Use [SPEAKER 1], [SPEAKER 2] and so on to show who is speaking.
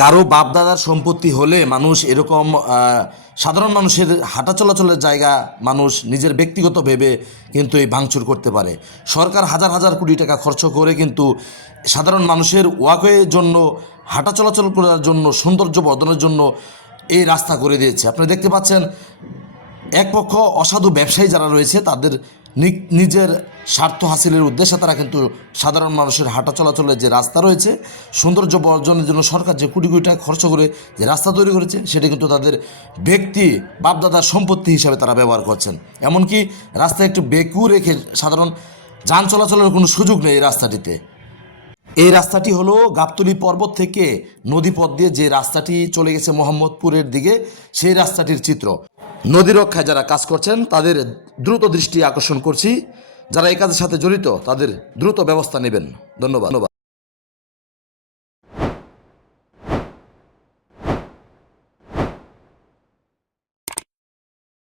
[SPEAKER 1] কারও বাপদাদার সম্পত্তি হলে মানুষ এরকম সাধারণ মানুষের হাঁটা চলাচলের জায়গা মানুষ নিজের ব্যক্তিগত ভেবে কিন্তু এই ভাঙচুর করতে পারে। সরকার হাজার হাজার কোটি টাকা খরচ করে কিন্তু সাধারণ মানুষের ওয়াকওয়ের জন্য, হাঁটা চলাচল করার জন্য, সৌন্দর্য বর্ধনের জন্য এই রাস্তা করে দিয়েছে। আপনি দেখতে পাচ্ছেন এক পক্ষ অসাধু ব্যবসায়ী যারা রয়েছে, তাদের নিজের স্বার্থ হাসিলের উদ্দেশ্যে তারা কিন্তু সাধারণ মানুষের হাঁটা চলাচলের যে রাস্তা রয়েছে, সৌন্দর্য বর্জনের জন্য সরকার যে কোটি কোটি টাকা খরচ করে যে রাস্তা তৈরি করেছে, সেটা কিন্তু তাদের ব্যক্তি, বাপদাদার সম্পত্তি হিসাবে তারা ব্যবহার করছেন। এমনকি রাস্তায় একটু বেকু রেখে সাধারণ যান চলাচলের কোনো সুযোগ নেই এই রাস্তাটিতে। এই রাস্তাটি হলো গাবতলি পর্বত থেকে নদী পথ দিয়ে যে রাস্তাটি চলে গেছে মোহাম্মদপুরের দিকে, সেই রাস্তাটির চিত্র। নদী রক্ষায় যারা কাজ করছেন, তাদের দ্রুত দৃষ্টি আকর্ষণ করছি। যারা এই কাজের সাথে জড়িত, তাদের দ্রুত ব্যবস্থা নেবেন। ধন্যবাদ ধন্যবাদ।